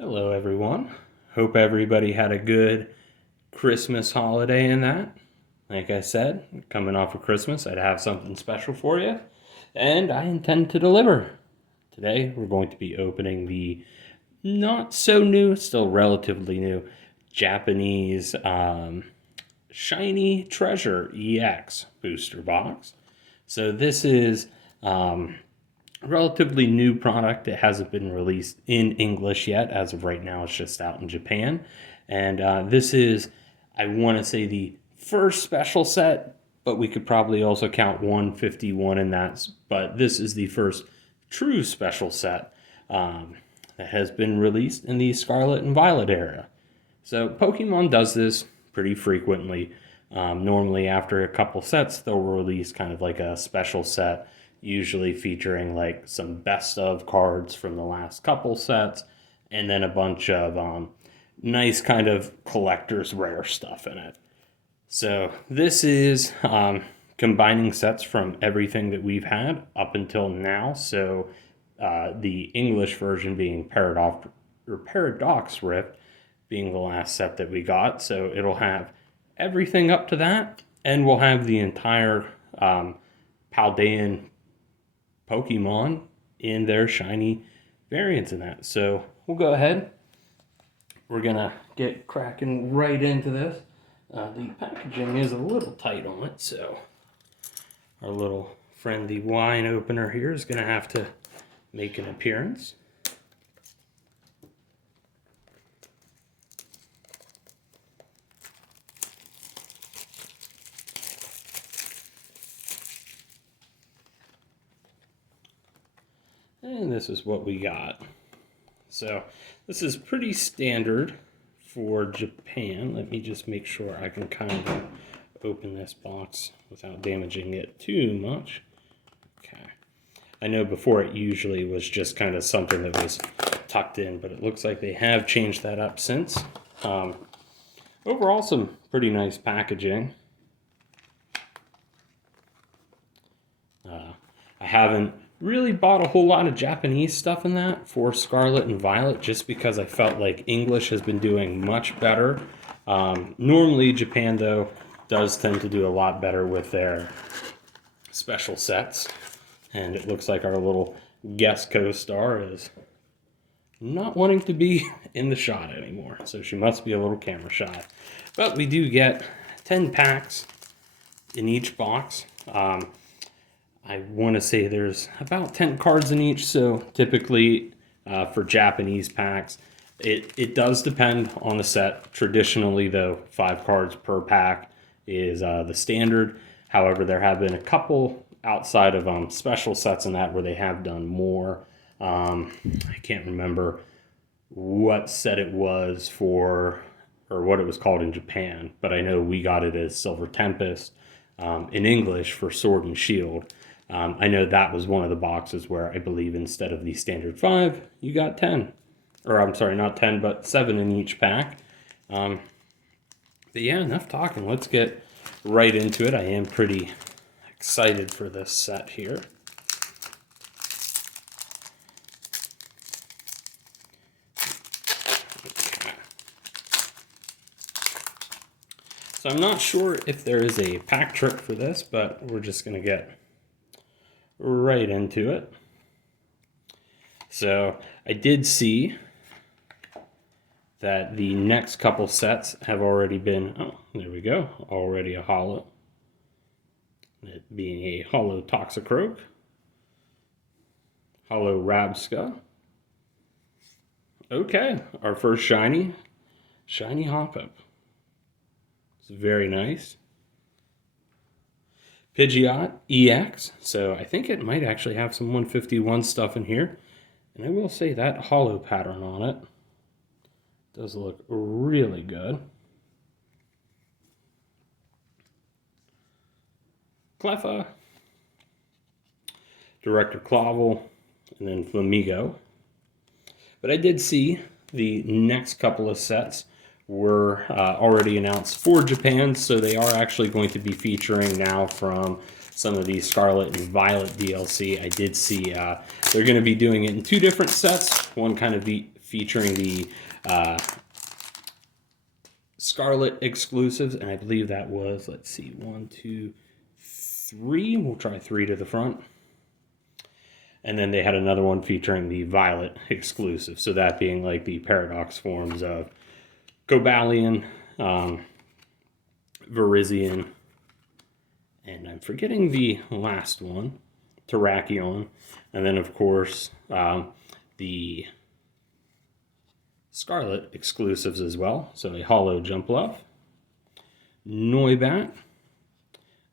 Hello, everyone. Hope everybody had a good Christmas holiday in that. Like I said, coming off of Christmas, I'd have something special for you, and I intend to deliver. Today, we're going to be opening the not so new, still relatively new, Japanese Shiny Treasure EX booster box. So, this is relatively new product. It hasn't been released in English yet. As of right now, it's just out in Japan. And this is, I want to say, the first special set, but we could probably also count 151 in that. But this is the first true special set that has been released in the Scarlet and Violet era. So Pokemon does this pretty frequently. Normally, after a couple sets, they'll release kind of like a special set, usually featuring like some best of cards from the last couple sets, and then a bunch of nice kind of collector's rare stuff in it. So this is combining sets from everything that we've had up until now. So the English version being Paradox Rift being the last set that we got. So it'll have everything up to that, and we'll have the entire Paldean Pokemon in their shiny variants in that. So we'll go ahead. We're gonna get cracking right into this. The packaging is a little tight on it, so our little friendly wine opener here is gonna have to make an appearance. And this is what we got. So this is pretty standard for Japan. Let me just make sure I can kind of open this box without damaging it too much. Okay. I know before it usually was just kind of something that was tucked in, but it looks like they have changed that up since. Overall, some pretty nice packaging. I haven't really bought a whole lot of Japanese stuff in that for Scarlet and Violet just because I felt like English has been doing much better. Normally, Japan, though, does tend to do a lot better with their special sets. And it looks like our little guest co-star is not wanting to be in the shot anymore. So she must be a little camera shy. But we do get 10 packs in each box. I want to say there's about 10 cards in each, so typically for Japanese packs, it does depend on the set. Traditionally, though, 5 cards per pack is the standard. However, there have been a couple outside of special sets in that where they have done more. I can't remember what set it was for or what it was called in Japan, but I know we got it as Silver Tempest in English for Sword and Shield. I know that was one of the boxes where I believe instead of the standard 5, you got 10. Or I'm sorry, not 10, but 7 in each pack. But yeah, enough talking. Let's get right into it. I am pretty excited for this set here. So I'm not sure if there is a pack trick for this, but we're just going to get right into it. So I did see that the next couple sets have already been, oh, there we go, already a holo. It being a holo Toxicroak, holo Rabsca. Okay, our first shiny Hoppip. It's very nice. Pidgeot EX, so I think it might actually have some 151 stuff in here. And I will say that holo pattern on it does look really good. Cleffa, Director Clavel, and then Flamigo. But I did see the next couple of sets were already announced for Japan, so they are actually going to be featuring now from some of the Scarlet and Violet DLC. I did see they're going to be doing it in 2 different sets. One kind of featuring the Scarlet exclusives, and I believe that was, let's see, 1, 2, 3. We'll try 3 to the front. And then they had another one featuring the Violet exclusive, so that being like the Paradox forms of Cobalion, Virizion, and I'm forgetting the last one, Terrakion, and then of course the Scarlet exclusives as well. So a Holo Jumpluff, Noibat,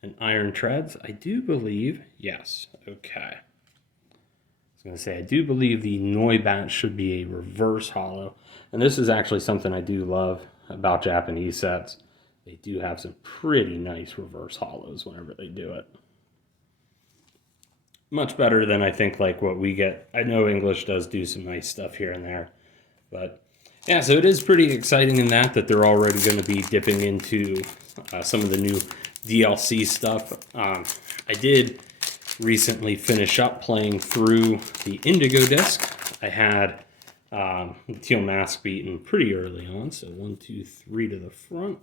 and Iron Treads. I do believe, yes, okay. I was going to say, I do believe the Noibat should be a reverse holo. And this is actually something I do love about Japanese sets. They do have some pretty nice reverse holos whenever they do it. Much better than I think like what we get. I know English does do some nice stuff here and there. But yeah, so it is pretty exciting in that they're already going to be dipping into some of the new DLC stuff. I did recently finish up playing through the Indigo disc. I had the Teal Mask beaten pretty early on, so 1, 2, 3 to the front.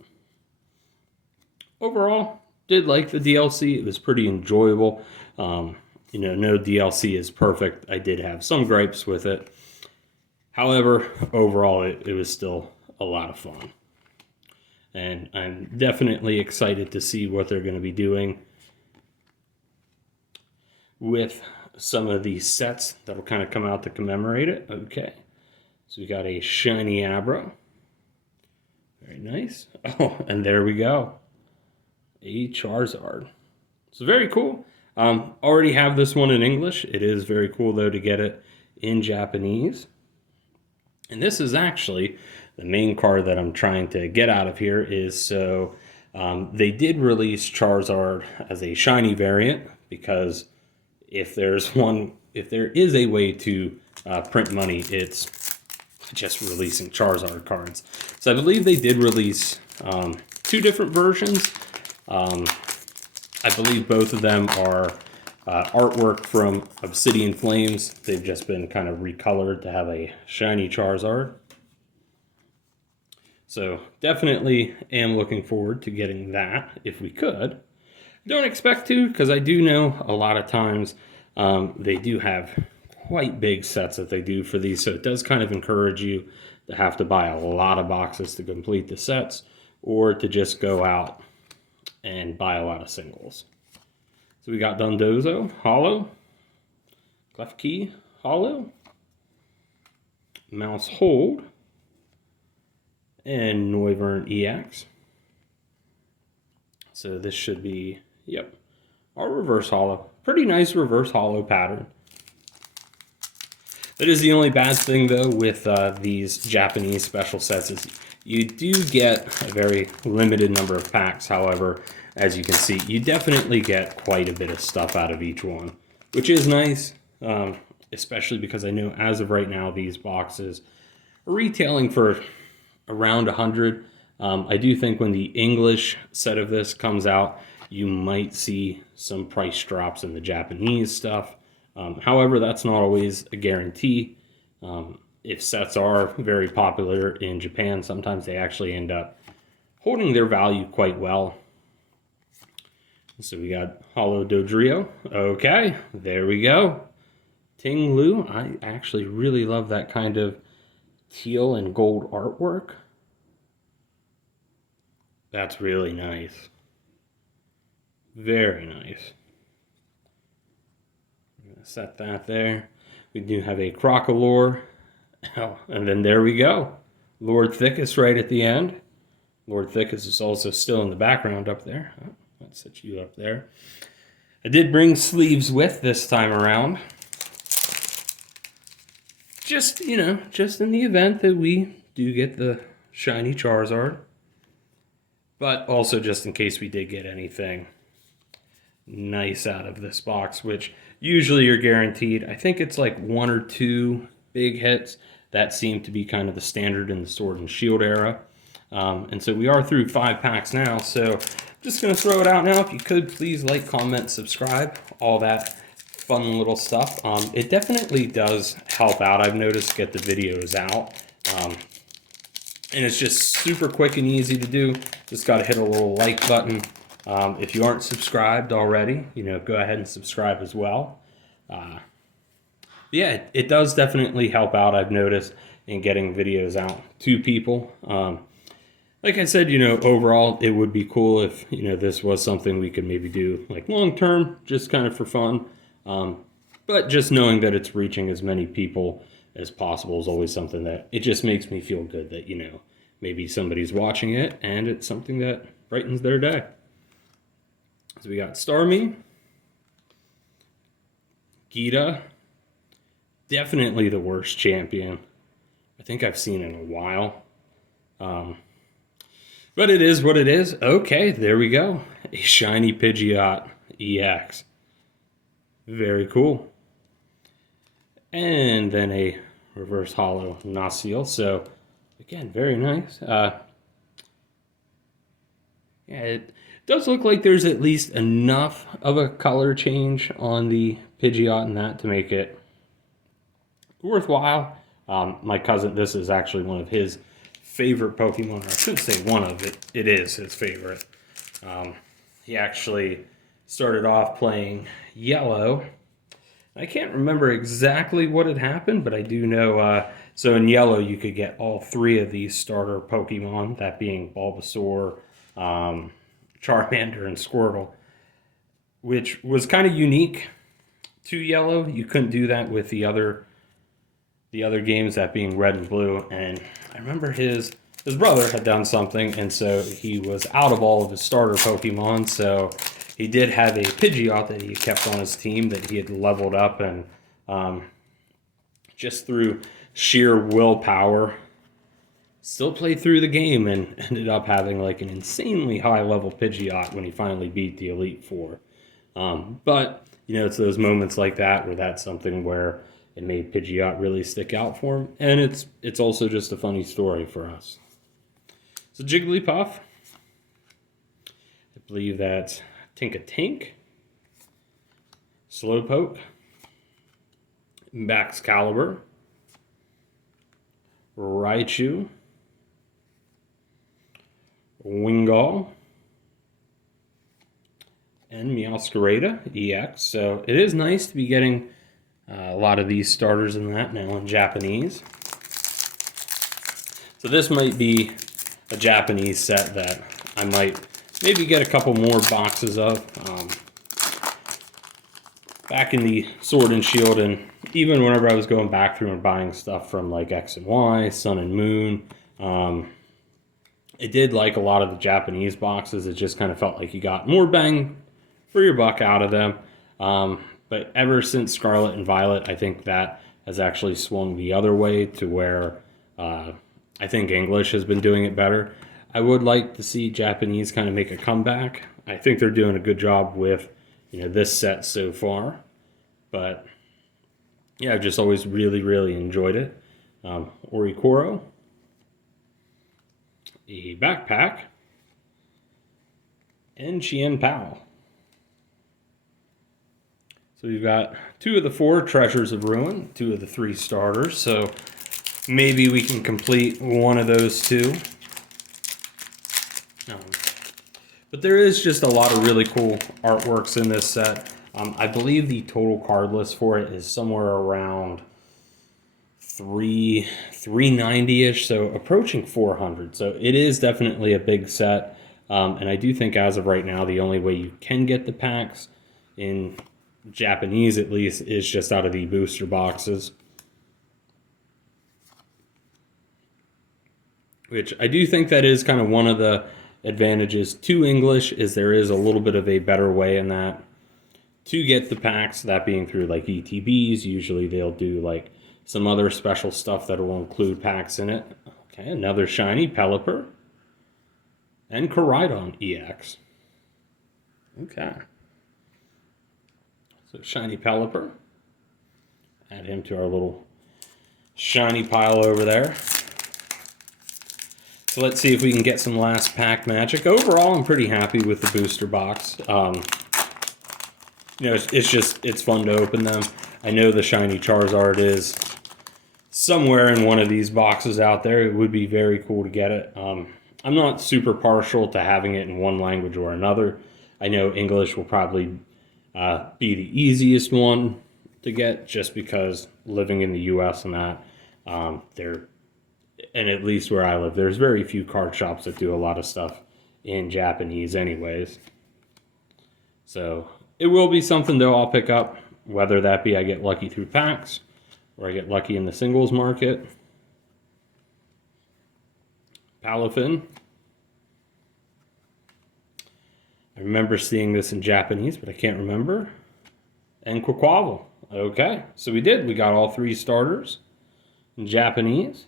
Overall, did like the DLC. It was pretty enjoyable. You know, no DLC is perfect. I did have some gripes with it. However, overall, it was still a lot of fun. And I'm definitely excited to see what they're going to be doing with some of these sets that'll kind of come out to commemorate it. Okay, so we got a shiny Abra. Very nice. Oh, and there we go. A Charizard. So very cool. Already have this one in English. It is very cool, though, to get it in Japanese. And this is actually the main card that I'm trying to get out of here is so they did release Charizard as a shiny variant because if there is a way to print money, it's just releasing Charizard cards. So I believe they did release 2 different versions. I believe both of them are artwork from Obsidian Flames. They've just been kind of recolored to have a shiny Charizard. So definitely am looking forward to getting that if we could. Don't expect to, because I do know a lot of times they do have quite big sets that they do for these, so it does kind of encourage you to have to buy a lot of boxes to complete the sets, or to just go out and buy a lot of singles. So we got Dondozo, holo, Klefki, holo, Mouse Hold, and Noivern EX. So this should be, yep, our reverse holo. Pretty nice reverse holo pattern. That is the only bad thing, though, with these Japanese special sets is you do get a very limited number of packs. However, as you can see, you definitely get quite a bit of stuff out of each one, which is nice, especially because I know as of right now, these boxes are retailing for around 100. I do think when the English set of this comes out, you might see some price drops in the Japanese stuff. However, that's not always a guarantee. If sets are very popular in Japan, sometimes they actually end up holding their value quite well. So we got Holo Dodrio. Okay, there we go. Ting Lu. I actually really love that kind of teal and gold artwork. That's really nice. Very nice. I'm going to set that there. We do have a Crocolore. Oh, and then there we go. Lord Thickus right at the end. Lord Thickus is also still in the background up there. Oh, let's set you up there. I did bring sleeves with this time around. Just, you know, just in the event that we do get the shiny Charizard. But also just in case we did get anything nice out of this box, which usually you're guaranteed. I think it's like 1 or 2 big hits. That seemed to be kind of the standard in the Sword and Shield era. And so we are through 5 packs now. So I'm just going to throw it out now. If you could, please like, comment, subscribe, all that fun little stuff. It definitely does help out. I've noticed get the videos out. And it's just super quick and easy to do. Just got to hit a little like button. If you aren't subscribed already, go ahead and subscribe as well. Yeah, it does definitely help out, I've noticed, in getting videos out to people. Like I said, overall, it would be cool if, this was something we could maybe do like long term, just kind of for fun. But just knowing that it's reaching as many people as possible is always something that it just makes me feel good that, maybe somebody's watching it and it's something that brightens their day. So we got Starmie, Geeta, definitely the worst champion I think I've seen in a while. But it is what it is. Okay, there we go. A shiny Pidgeot EX. Very cool. And then a reverse holo Nocil. So, again, very nice. Yeah, it does look like there's at least enough of a color change on the Pidgeot and that to make it worthwhile. My cousin, this is actually one of his favorite Pokemon. I shouldn't say one of it. It is his favorite. He actually started off playing Yellow. I can't remember exactly what had happened, but I do know. So in Yellow, you could get all three of these starter Pokemon, that being Bulbasaur, Charmander, and Squirtle, which was kind of unique to Yellow. You couldn't do that with the other games, that being Red and Blue. And I remember his brother had done something, and so he was out of all of his starter Pokemon. So he did have a Pidgeot that he kept on his team that he had leveled up, and just through sheer willpower, still played through the game and ended up having like an insanely high level Pidgeot when he finally beat the Elite Four. But it's those moments like that where that's something where it made Pidgeot really stick out for him, and it's also just a funny story for us. So Jigglypuff, I believe that's Tinkatink, Slowpoke, Baxcalibur, Raichu, Wingull, and Meowscarada EX. So it is nice to be getting a lot of these starters in that now in Japanese. So this might be a Japanese set that I might maybe get a couple more boxes of. Back in the Sword and Shield, and even whenever I was going back through and buying stuff from like X and Y, Sun and Moon, I did like a lot of the Japanese boxes. It just kind of felt like you got more bang for your buck out of them. But ever since Scarlet and Violet, I think that has actually swung the other way to where I think English has been doing it better. I would like to see Japanese kind of make a comeback. I think they're doing a good job with this set so far. But yeah, I've just always really, really enjoyed it. Orikoro, a backpack, and Chien Pao. So we've got 2 of the 4 Treasures of Ruin, 2 of the 3 starters, so maybe we can complete one of those 2. But there is just a lot of really cool artworks in this set. I believe the total card list for it is somewhere around 390-ish, so approaching 400. So it is definitely a big set, and I do think as of right now, the only way you can get the packs in Japanese at least is just out of the booster boxes, which I do think that is kind of one of the advantages to English, is there is a little bit of a better way in that to get the packs, that being through like ETBs. Usually they'll do like some other special stuff that will include packs in it. Okay, another shiny Pelipper and Koraidon EX. Okay. So shiny Pelipper. Add him to our little shiny pile over there. So let's see if we can get some last pack magic. Overall, I'm pretty happy with the booster box. it's fun to open them. I know the shiny Charizard is somewhere in one of these boxes out there. It would be very cool to get it. I'm not super partial to having it in one language or another. I know English will probably be the easiest one to get, just because living in the U.S. and that, and at least where I live, there's very few card shops that do a lot of stuff in Japanese anyways. So it will be something though I'll pick up, whether that be I get lucky through packs or I get lucky in the singles market. Palafin. I remember seeing this in Japanese, but I can't remember. And Quaquaval. Okay, so we did. We got all 3 starters in Japanese.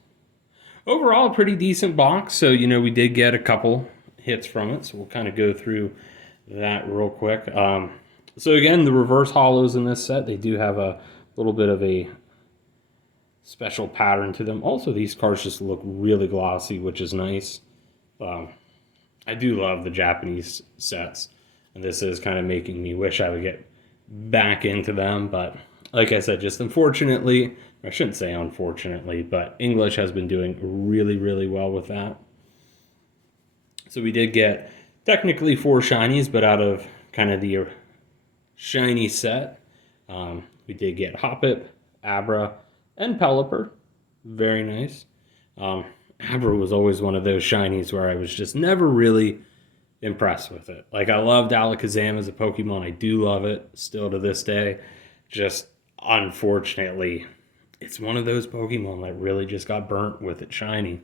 Overall, a pretty decent box. So, we did get a couple hits from it. So we'll kind of go through that real quick. So again, the reverse holos in this set, they do have a little bit of a special pattern to them. Also, these cards just look really glossy, which is nice. I do love the Japanese sets, and this is kind of making me wish I would get back into them. But like I said, just unfortunately, I shouldn't say unfortunately, but English has been doing really, really well with that. So we did get technically 4 shinies, but out of kind of the shiny set, we did get Hoppip, Abra, and Pelipper. Very nice. Abra was always one of those shinies where I was just never really impressed with it. Like, I loved Alakazam as a Pokemon. I do love it still to this day. Just unfortunately, it's one of those Pokemon that really just got burnt with it shiny,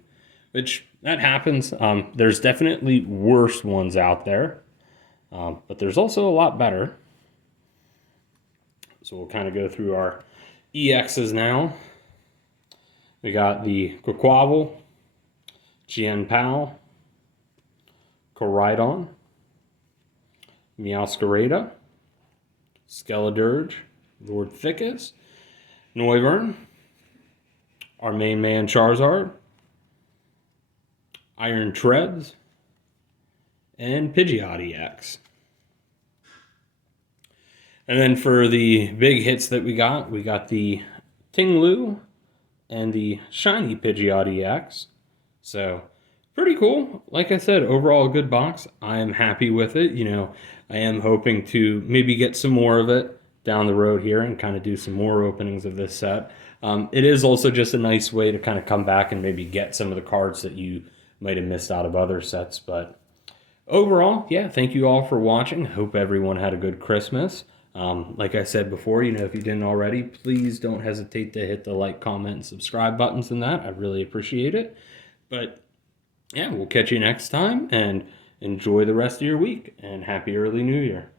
which that happens. There's definitely worse ones out there, but there's also a lot better. So we'll kind of go through our EXs now. We got the Quaquaval, Jianpao, Koraidon, Meowscarada, Skeledirge, Lord Thickus, Noivern, our main man Charizard, Iron Treads, and Pidgeot EX. And then for the big hits that we got the Ting-Lu and the shiny Pidgeot EX. So pretty cool. Like I said, overall a good box. I am happy with it. I am hoping to maybe get some more of it down the road here and kind of do some more openings of this set. It is also just a nice way to kind of come back and maybe get some of the cards that you might have missed out of other sets. But overall, yeah, thank you all for watching. Hope everyone had a good Christmas. Like I said before, if you didn't already, please don't hesitate to hit the like, comment, and subscribe buttons in that. I really appreciate it. But yeah, we'll catch you next time, and enjoy the rest of your week, and happy early New Year.